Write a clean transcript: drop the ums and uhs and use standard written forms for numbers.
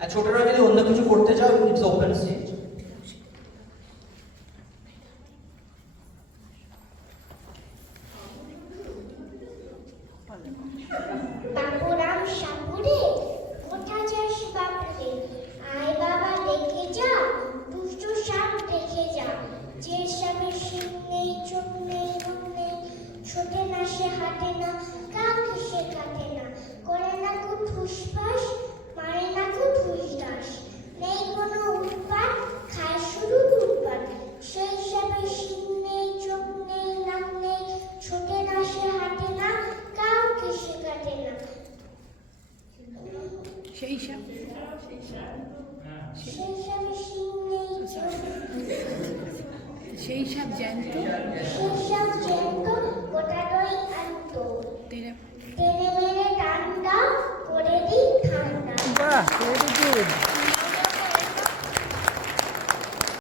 আর ছোটরা যদি অন্য কিছু করতে চাও, ইটস ওপেন স্টেজ। বাবুরাম সাপুরে কোথা যাস বাপরে, আয় বাবা দেখে যা, দুষ্ট সাপ দেখে যা। যে সাপের শিং নেই, চোখ নেই, মুখ নেই, ছোটে না সে হাঁটে না, কাউকে সে কাটে না, করে না কো ঠুসফাস, মারে না কো ঠুস দাস, নেই কোনো উৎপাত, খায় শুধু উৎপাত। সেই সাপের শিং নেই, চোখ নেই, নাক নেই, ছোটে না সে হাঁটে না, কাউকে সে কাটে না। সেই সাপ সেই সাপের শিং নেই, চোখ সেই সাপ জ্যান্ত সেই সাপ জ্যান্ত, গোটা দই আনত, তেরা টেনে মেরে টান দাও, করে দিই ঠান্ডা। বাহ, ভেরি গুড।